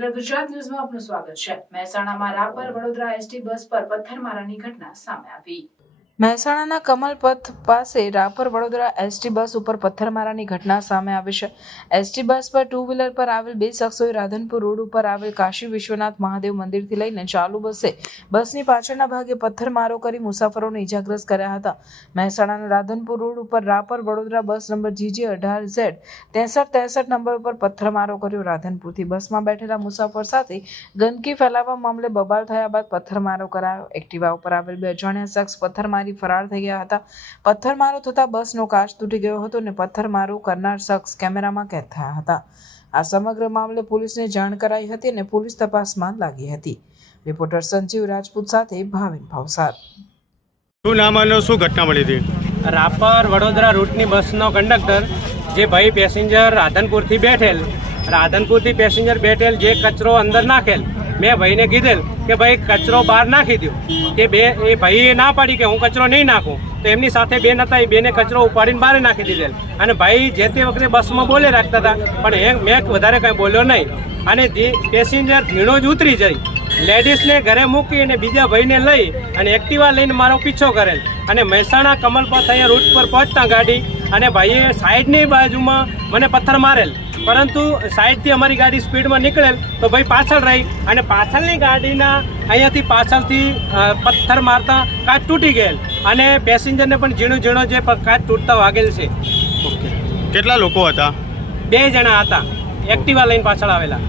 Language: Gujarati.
રેગ્યુલર ગુજરાત ન્યૂઝમાં આપનું સ્વાગત છે। મહેસાણામાં રાપર વડોદરા એસટી બસ પર પથ્થરમારાની ઘટના સામે આવી। મહેસાણાના કમલપથ પાસે રાપર વડોદરા એસટી બસ ઉપર પથ્થરમારાની ઘટના સામે આવી છે। એસટી બસ પર ટુ વ્હીલર પર આવેલ બે શખ્સોએ રાધનપુર રોડ ઉપર આવેલ કાશી વિશ્વનાથ મહાદેવ મંદિરથી લઈને ચાલુ બસની પાછળના ભાગે પથ્થરમારો કરી મુસાફરોને ઇજાગ્રસ્ત કર્યા હતા। મહેસાણાના રાધનપુર રોડ ઉપર રાપર વડોદરા બસ નંબર GJ18Z6363 નંબર ઉપર પથ્થરમારો કર્યો। રાધનપુરથી બસમાં બેઠેલા મુસાફર સાથે ગંદકી ફેલાવવા મામલે બબાલ થયા બાદ પથ્થરમારો કરાયો। એક્ટિવા ઉપર આવેલ બે અજાણ્યા શખ્સ પથ્થરમારી ફરાર થઈ ગયા હતા। પથ્થરમારો થતા બસનો કાચ તૂટી ગયો હતો અને પથ્થરમારો કરનાર શખ્સ કેમેરામાં કેદ થયા હતા। આ સમગ્ર મામલે પોલીસને જાણ કરાઈ હતી અને પોલીસ તપાસમાં લાગી હતી। રિપોર્ટર સંજીવ રાજપૂત સાથે ભાવિન ભાવસાર। શું નામ અને શું ઘટના મળી હતી? રાપર વડોદરા રૂટની બસનો કંડક્ટર જે ભાઈ પેસેન્જર રાધનપુરથી બેઠેલ જે કચરો અંદર નાખેલ, મેં ભાઈને કીધેલ કે ભાઈ કચરો બહાર નાખી દો, કે એ ભાઈએ ના પાડી કે હું કચરો નહીં નાખું, તો એમની સાથે બેન હતા, એ બેને કચરો ઉપાડીને બહાર નાખી દીધેલ અને ભાઈ જે તે વખતે બસમાં બોલે રાખતા હતા, પણ મેં વધારે કંઈ બોલ્યો નહીં અને પેસેન્જર ધીણો જ ઉતરી જઈ લેડીઝને ઘરે મૂકી અને બીજા ભાઈને લઈ અને એક્ટિવા લઈને મારો પીછો કરેલ અને મહેસાણા કમલપથ અહીંયા રૂટ પર પહોંચતા ગાડી અને ભાઈએ સાઈડની બાજુમાં મને પથ્થર મારેલ, પરંતુ સાઈડથી અમારી ગાડી સ્પીડમાં નીકળેલ તો ભાઈ પાછળ રહી અને પાછળની ગાડીના અહીંયાથી પાછળથી પથ્થર મારતા કાચ તૂટી ગયેલ અને પેસેન્જરને પણ ઝીણો જે કાચ તૂટતા વાગેલ છે। કેટલા લોકો હતા? 2 જણા હતા, એક્ટિવા લઈને પાછળ આવેલા।